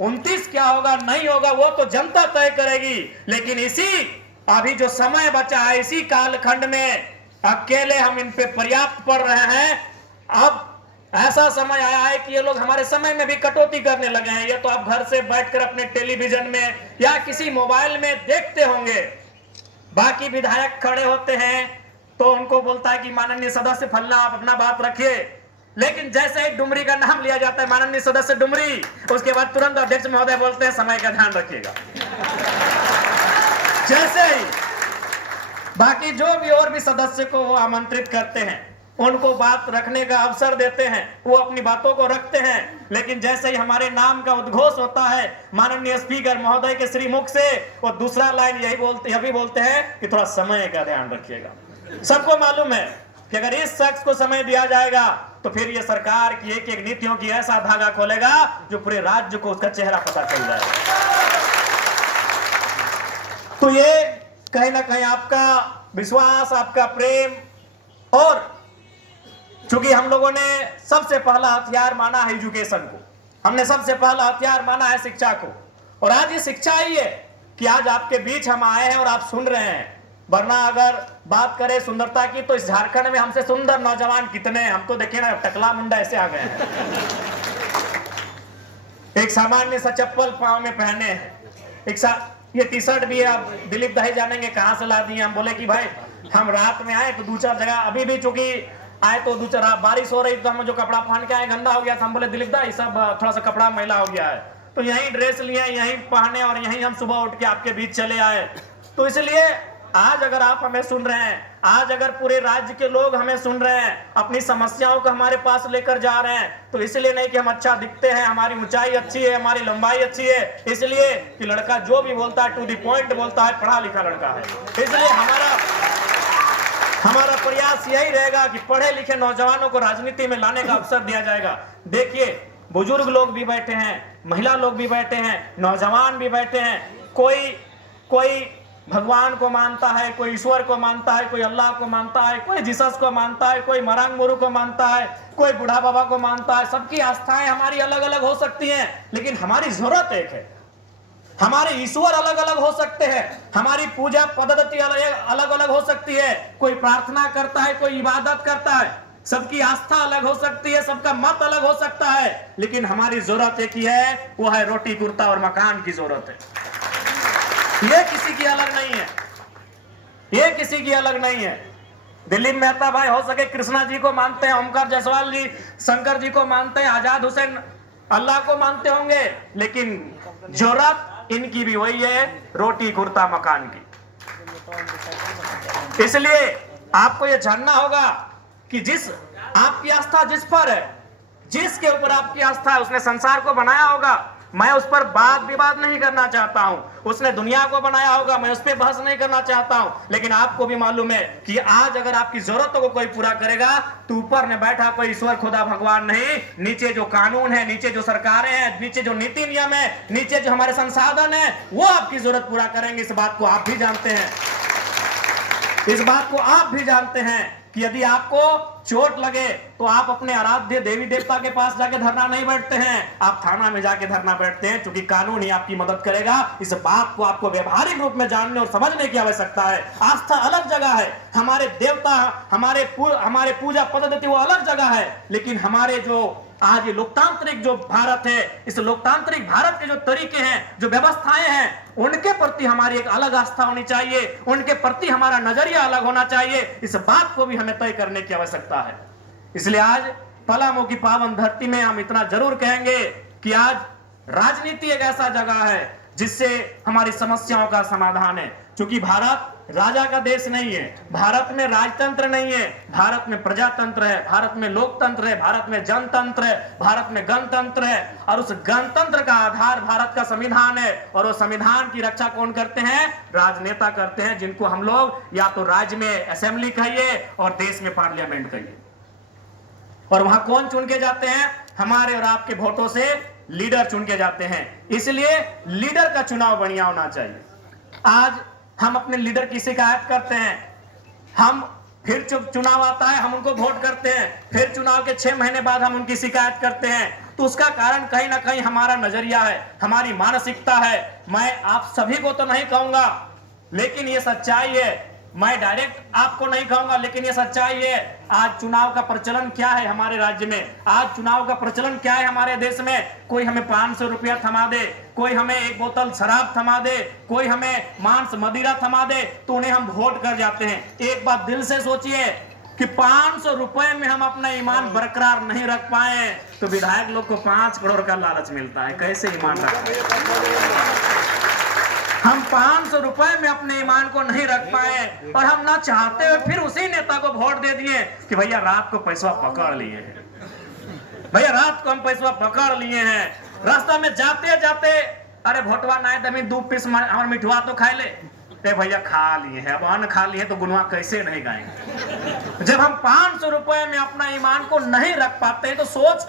29 क्या होगा नहीं होगा वो तो जनता तय करेगी। लेकिन इसी अभी जो समय बचा है, इसी कालखंड में अकेले हम इन पे पर्याप्त पड़ रहे हैं। अब ऐसा समय आया है कि ये लोग हमारे समय में भी कटौती करने लगे हैं। ये तो आप घर से बैठकर अपने टेलीविजन में या किसी मोबाइल में देखते होंगे। बाकी विधायक खड़े होते हैं तो उनको बोलता है कि माननीय सदस्य फलना आप अपना बात रखिए, लेकिन जैसे ही डुमरी का नाम लिया जाता है, माननीय सदस्य डुमरी, उसके बाद तुरंत अध्यक्ष महोदय बोलते हैं समय का ध्यान रखिएगा। जैसे ही बाकी जो भी और भी सदस्य को वो आमंत्रित करते हैं, उनको बात रखने का अवसर देते हैं, वो अपनी बातों को रखते हैं, लेकिन जैसे ही हमारे नाम का उद्घोष होता है माननीय स्पीकर महोदय के श्रीमुख से, वो दूसरा लाइन यही बोलते हैं कि थोड़ा समय का ध्यान रखिएगा। सबको मालूम है कि अगर इस शख्स को समय दिया जाएगा तो फिर ये सरकार की एक एक नीतियों की ऐसा धागा खोलेगा जो पूरे राज्य को उसका चेहरा पता चल जाएगा। तो ये कहीं ना कहीं आपका विश्वास, आपका प्रेम, और चूंकि हम लोगों ने सबसे पहला हथियार माना है एजुकेशन को, हमने सबसे पहला हथियार माना है शिक्षा को, और आज ये शिक्षा ही है कि आज आपके बीच हम आए हैं और आप सुन रहे हैं। वरना अगर बात करें सुंदरता की तो इस झारखंड में हमसे सुंदर नौजवान कितने हैं, हमको देखिए ना, टकला मुंडा ऐसे आ गए हैं, एक सामान्य सा चप्पल पांव में पहने हैं, ये टी शर्ट भी है। आप दिलीप दाई जानेंगे कहां से ला दिए। हम बोले कि भाई हम रात में आए तो दो चार जगह, अभी भी चूंकि आए तो दो चार बारिश हो रही तो हम जो कपड़ा पहन के आए गंदा हो गया था। हम बोले दिलीप दाई सब थोड़ा सा कपड़ा मैला हो गया है, तो यही ड्रेस लिए, यही पहने और यही हम सुबह उठ के आपके बीच चले आए। तो इसलिए आज अगर आप हमें सुन रहे हैं, आज अगर पूरे राज्य के लोग हमें सुन रहे हैं, अपनी समस्याओं को हमारे पास लेकर जा रहे हैं, तो इसलिए नहीं कि हम अच्छा दिखते हैं, हमारी ऊंचाई अच्छी है, हमारी लंबाई अच्छी है, इसलिए कि लड़का जो भी बोलता है टू द पॉइंट बोलता है, पढ़ा लिखा लड़का है। इसलिए हमारा प्रयास यही रहेगा कि पढ़े लिखे नौजवानों को राजनीति में लाने का अवसर दिया जाएगा। देखिए बुजुर्ग लोग भी बैठे हैं, महिला लोग भी बैठे हैं, नौजवान भी बैठे हैं, कोई भगवान को मानता है, कोई ईश्वर को मानता है, कोई अल्लाह को मानता है, कोई जीसस को मानता है, कोई मरंग मुरु को मानता है, कोई बूढ़ा बाबा को मानता है। सबकी आस्थाएं हमारी अलग अलग हो सकती हैं, लेकिन हमारी जरूरत एक है। हमारे ईश्वर अलग अलग हो सकते हैं, हमारी पूजा पद्धति अलग अलग हो सकती है, कोई प्रार्थना करता है, कोई इबादत करता है, सबकी आस्था अलग हो सकती है, सबका मत अलग हो सकता है, लेकिन हमारी जरूरत एक ही है, वो है रोटी कुर्ता और मकान की जरूरत है। ये किसी की अलग नहीं है, ये किसी की अलग नहीं है। दिलीप मेहता भाई हो सके कृष्णा जी को मानते हैं, ओमकार जायसवाल जी शंकर जी को मानते हैं, आजाद हुसैन अल्लाह को मानते होंगे, लेकिन जरूरत इनकी भी वही है, रोटी कुर्ता मकान की। इसलिए आपको यह जानना होगा कि जिस आपकी आस्था जिस पर है, जिसके ऊपर आपकी आस्था है, उसने संसार को बनाया होगा। मैं उस पर बात विवाद नहीं करना चाहता हूं, उसने दुनिया को बनाया होगा, मैं उस पर बहस नहीं करना चाहता हूं, लेकिन आपको भी मालूम है कि आज अगर आपकी जरूरतों को कोई पूरा करेगा तो ऊपर में बैठा कोई ईश्वर खुदा भगवान नहीं, नीचे जो कानून है, नीचे जो सरकारें हैं, नीचे जो नीति नियम है, नीचे जो हमारे संसाधन है, वो आपकी जरूरत पूरा करेंगे। इस बात को आप भी जानते हैं, इस बात को आप भी जानते हैं कि यदि आपको चोट लगे तो आप अपने आराध्य देवी देवता के पास जाके धरना नहीं बैठते हैं, आप थाना में जाके धरना बैठते हैं, क्योंकि कानून ही आपकी मदद करेगा। इस बात को आपको व्यवहारिक रूप में जानने और समझने की आवश्यकता है। आस्था अलग जगह है, हमारे देवता, हमारे पूजा पद्धति वो अलग जगह है, लेकिन हमारे जो आज ये लोकतांत्रिक जो भारत है, इस लोकतांत्रिक भारत के जो तरीके हैं, जो व्यवस्थाएं हैं, उनके प्रति हमारी एक अलग आस्था होनी चाहिए, उनके प्रति हमारा नजरिया अलग होना चाहिए। इस बात को भी हमें तय करने की आवश्यकता है। इसलिए आज पलामू की पावन धरती में हम इतना जरूर कहेंगे कि आज राजनीति एक ऐसा जगह है जिससे हमारी समस्याओं का समाधान है। क्योंकि भारत राजा का देश नहीं है, भारत में राजतंत्र नहीं है, भारत में प्रजातंत्र है, भारत में लोकतंत्र है, भारत में जनतंत्र है, भारत में गणतंत्र है, और उस गणतंत्र का आधार भारत का संविधान है। और वो संविधान की रक्षा कौन करते हैं? राजनेता करते हैं, जिनको हम लोग या तो राज्य में असेंबली कहिए और देश में पार्लियामेंट कहिए। और वहां कौन चुन के जाते हैं? हमारे और आपके वोटों से लीडर चुन के जाते हैं। इसलिए लीडर का चुनाव बढ़िया होना चाहिए। आज हम अपने लीडर की शिकायत करते हैं, हम फिर चुनाव आता है, हम उनको वोट करते हैं, फिर चुनाव के 6 महीने बाद हम उनकी शिकायत करते हैं, तो उसका कारण कहीं ना कहीं हमारा नजरिया है, हमारी मानसिकता है। मैं आप सभी को तो नहीं कहूंगा, लेकिन ये सच्चाई है। मैं डायरेक्ट आपको नहीं कहूंगा, लेकिन ये सच्चाई है। आज चुनाव का प्रचलन क्या है हमारे राज्य में, आज चुनाव का प्रचलन क्या है हमारे देश में। कोई हमें 500 रुपया थमा दे, कोई हमें एक बोतल शराब थमा दे, कोई हमें मांस मदिरा थमा दे, तो उन्हें हम वोट कर जाते हैं। एक बात दिल से सोचिए कि 500 रुपए में हम अपना ईमान बरकरार नहीं रख पाए, तो विधायक लोग को 5 करोड़ का लालच मिलता है। कैसे ईमान रखें? हम 500 रुपए में अपने ईमान को नहीं रख पाए, और हम ना चाहते हुए फिर उसी नेता को वोट दे दिए कि भैया रात को पैसा पकड़ लिए हैं, भैया रात को हम पैसा पकड़ लिए हैं। रास्ता में जाते जाते अरे भोटवा ना दमी 2 पीस हमारे मिठुआ तो खाए ले, भैया खा लिए हैं, अब अन्न खा लिए तो गुनवा कैसे नहीं गाएंगे। जब हम 500 रुपए में अपना ईमान को नहीं रख पाते तो सोच के